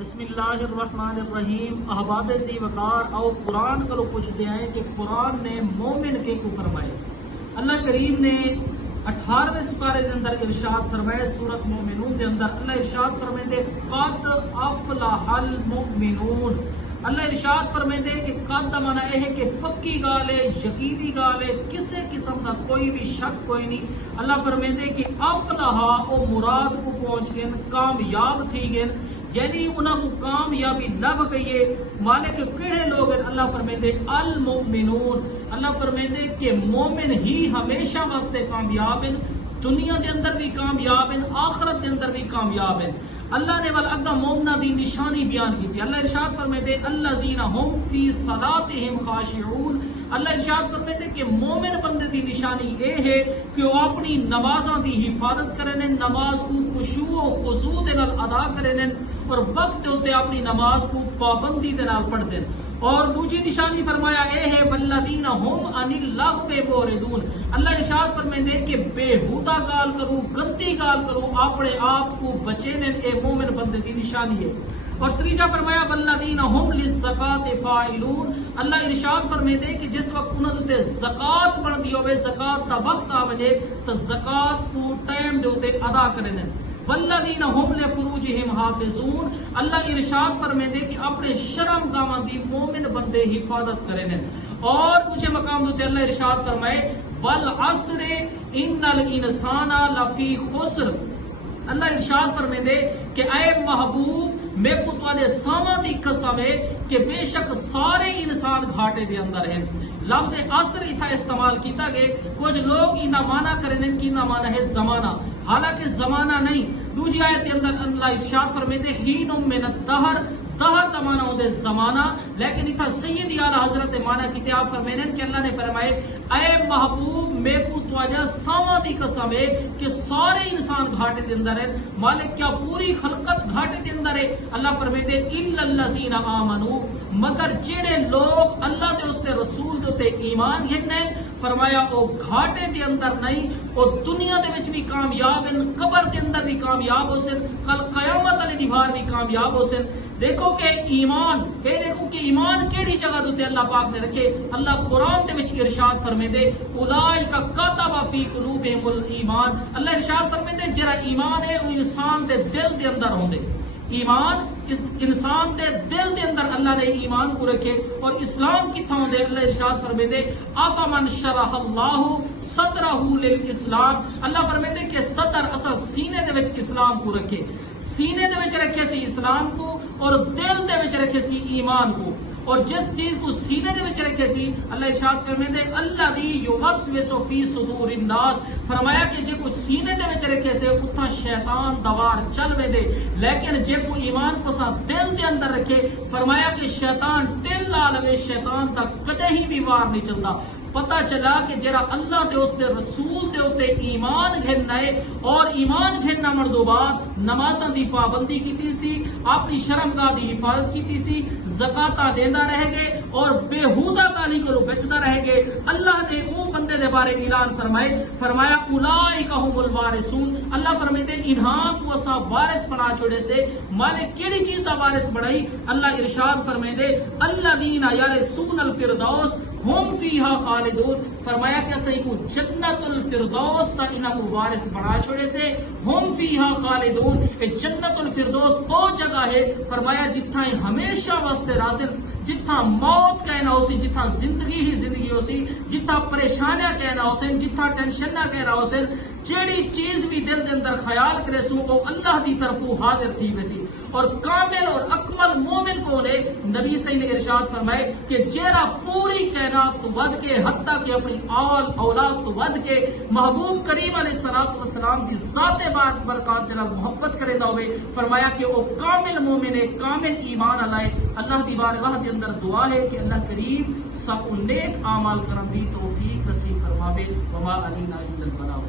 بسم اللہ الرحمن الرحیم۔ احباب سی وقار او قرآن کو پوچھتے ہیں کہ قرآن نے مومن کے کو فرمائے۔ اللہ کریم نے 18ویں سپارے دے اندر ارشاد فرمائے، سورۃ مومنون دے اندر اللہ ارشاد فرمائے دے قد افلح المؤمنون۔ اللہ ارشاد فرمائے دے کہ قد مانا یہ ہے کہ پکی گال ہے، یقینی گال ہے، کسی قسم کا کوئی بھی شک کوئی نہیں۔ اللہ فرمائے دے کہ افلح او مراد کو پہنچ گئے، کامیاب تھی گئے، یعنی انہاں کو کامیابی لب گئی ہے۔ مالک کہڑے لوگ ہیں؟ اللہ فرمیندے المؤمنون۔ اللہ فرمیندے کہ مومن ہی ہمیشہ واسطے کامیاب ہیں، دنیا دے اندر بھی کامیاب ہیں، آخرت دے اندر بھی کامیاب ہیں۔ اللہ نے والا مومنہ دی نشانی بیان کی تھی۔ اللہ ارشاد فرمیندے الذین هم فی صلاتہم خاشعون۔ اللہ ارشاد فرمیندے کہ مومن بندے دی نشانی اے ہے کہ وہ اپنی نمازاں دی حفاظت کرنے، نماز کو خشوع و خضوع دے نال ادا کرنے اور وقت ہوتے اپنی نماز کو پابندی دے نال پڑھ دیں۔ اور دوسری نشانی فرمایا اے ہے والذین هم عن اللغو معرضون۔ اللہ ارشاد فرمیندے کہ بےہودہ گال کرو، گندی گال کرو، اپنے آپ کو بچے نے، اے مومن بندے دی نشانی ہے۔ اور تیجا فرمایا والذین هم للزکاۃ فاعلون۔ اللہ ارشاد فرمیندے کہ جس وقت انہاں تے زکات بندی ہوے، زکات دا وقت آوے تو زکات کو ٹائم دے تے ادا کرنے۔ والذین هم لفروجہم حافظون۔ اللہ ارشاد فرمیندے کہ اپنے شرم گاواں دی مومن بندے حفاظت کرنے۔ اور دوسرے مقام تے اللہ ارشاد فرمائے والعصر ان الانسان لفی خسر۔ اللہ ارشاد فرمیندے کہ اے محبوب میں کو تواڈے ساواں دی قسم ہے کہ بے شک سارے انسان گھاٹے دے اندر ہیں۔ لفظ عصر اتھا استعمال کیتا گئے، کچھ لوگ انہاں معنی کرنے کی نہ معنی ہے زمانہ، حالانکہ زمانہ نہیں۔ دوسری آیت کے اندر اللہ ارشاد فرمیندے حین من الدہر، دہر دا معنی ہوندے زمانہ، لیکن اتھا سیدی اعلیٰ حضرت معنی کیتے آپ فرمیندے کہ اللہ نے فرمائے اے محبوب میں کو تواڈا ساواں دی قسم ہے کہ سارے انسان گھاٹے دے اندر ہیں۔ مالک کیا پوری خلقت گھاٹے دے اندر ہے؟ اللہ فرمیندے الا الذین آمنوا، مگر جڑے لوگ اللہ دے اس تے رسول دے تے ایمان گھنے، فرمایا او گھاٹے دے اندر نہیں، او دنیا دے وچ بھی کامیاب ہیں، قبر دے اندر بھی کامیاب ہو سن، کل قیامت والی دیوار بھی کامیاب ہو سن۔ دیکھو کہ ایمان، اے دیکھو کہ ایمان کیڑی جگہ تے اللہ پاک نے رکھے۔ اللہ قرآن دے وچ ارشاد فرمیندے اولئک کتب فی قلوبہم الایمان۔ اللہ ارشاد فرمیندے جڑا ایمان ہے وہ انسان دے دل دے اندر ہوندے۔ ایمان اس انسان دے دل دے اندر اللہ نے ایمان کو رکھے۔ اور اسلام کتھا ہوندے؟ اللہ ارشاد فرمیندے افمن شرح اللہ صدرہ للاسلام۔ اللہ فرمیندے کہ صدر اسا سینے دے وچ اسلام کو رکھے، سینے دے وچ رکھے سی اسلام کو اور دل دے وچ رکھے سی ایمان کو۔ اور جس چیز کو سینے دے وچ رکھے سی اللہ ارشاد فرمیندے الذی یوسوس فی صدور الناس، فرمایا کہ جے کو سینے دے وچ رکھے سے اتھا شیطان دوار چل وے دے، لیکن جے کو ایمان کو سا دل دے اندر رکھے، فرمایا کہ شیطان ٹل لا لوے، شیطان تک کدے ہی بھی وار نہیں چلتا۔ پتہ چلا کہ جرا اللہ دے اس دے رسول دے ہوتے ایمان گھننا ہے، اور ایمان گھننا مردو بعد نمازاں دی پابندی کیتی سی، اپنی شرمگاہ دی حفاظت کیتی سی، زکاتاں دیندا رہ گئے اور بےہودہ گالی کو بچدا رہ گئے۔ اللہ نے او بندے دے بارے اعلان فرمایا اولئک هم الوارثون۔ اللہ فرمیندے انہاں کو اسا وارث بنا چھوڑے سے۔ مالک کیڑی چیز دا وارث بنائی؟ اللہ ارشاد فرمیندے الذین یرثون الفردوس ہم فیہا خالدون۔ فرمایا کہ صحیح کو جنت الفردوس تا انہاں کو وارث بنا چھوڑے سے، ہم فیہا خالدون۔ اے جنت الفردوس او جگہ ہے فرمایا جتھاں ہمیشہ واسطے راسل، جتھاں موت کہنا ہو سی، جتھاں زندگی ہی زندگی ہو سی، جتھاں پریشانیاں کہنا ہوتے ہیں، جتھاں ٹینشناں کہنا ہو سن، جیڑی چیز بھی دل دے اندر خیال کرے سو وہ اللہ دی طرفوں حاضر تھی ویسی۔ اور کامل اور اکمل مومن کو نے نبی صلی اللہ علیہ وسلم نے ارشاد فرمائے کہ جیڑا پوری کائنات تو ود کے حتیٰ کہ اپنی اولاد تو ود کے محبوب کریم علیہ السلام کی ذات برکات دے نال محبت کرے ہوئے، فرمایا کہ وہ کامل مومن ہے، کامل ایمان اللہ ہے۔ اللہ دی بارگاہ دے اندر دعا ہے کہ اللہ کریم سب نیک اعمال کرن دی توفیق نصیب فرماوے۔ وما علینا الا البلاغ۔